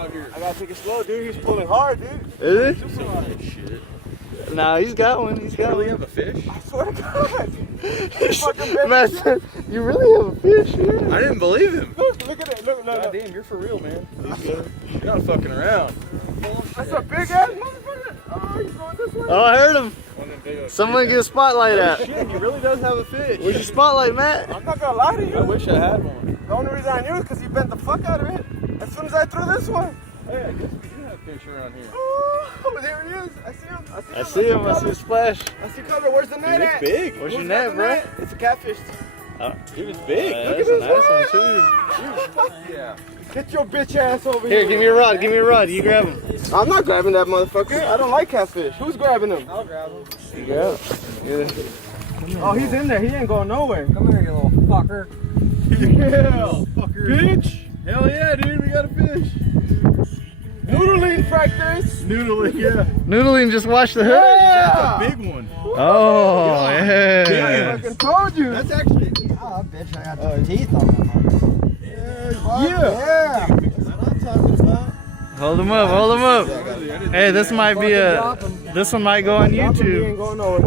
out here. I gotta take it slow, dude. He's pulling hard, dude. Is it? Super hard. Shit. Nah, he's got one. He's got Really one. have a fish? I swear to God. Fucking baby Man shit. said, you really have a fish here? I didn't believe him. Look at it. Look. God damn, you're for real, man. You're not fucking around. That's a big ass motherfucker. Oh, he's going this way. Oh, I heard him. Someone get a spotlight out. Shit, he really does have a fish. Where's your spotlight, Matt? I'm not gonna lie to you. I wish I had one. The only reason I knew is because he bent the fuck out of it as soon as I threw this one. Hey, I guess we do have fish around here. Oh, there he is. I see him. I see him. I see a splash. I see color. Where's the net Dude, it's at? big. Where's your Who's net, got the bro? net? It's a catfish. Dude, it's big. Yeah, Look that's at a this nice one, one. too. Yeah. Get your bitch ass over here. Here, give me a rod. Give me a rod. You grab him. I'm not grabbing that motherfucker. I don't like catfish. Who's grabbing him? I'll grab him. You grab him. Oh, he's in there. He ain't going nowhere. Come here, you little fucker. Yeah. Fucker. Bitch. Hell yeah, dude, we got a fish. Noodling practice. Noodling, yeah. Noodling just washed the hook? Yeah. That's a big one. Oh, I yeah. fucking told you. That's actually. Oh, bitch, I got some teeth on that motherfucker. Yeah. That's what I'm talking about. Hold him up. Hold him up. Hey, this might be this one might go on He YouTube. ain't going nowhere.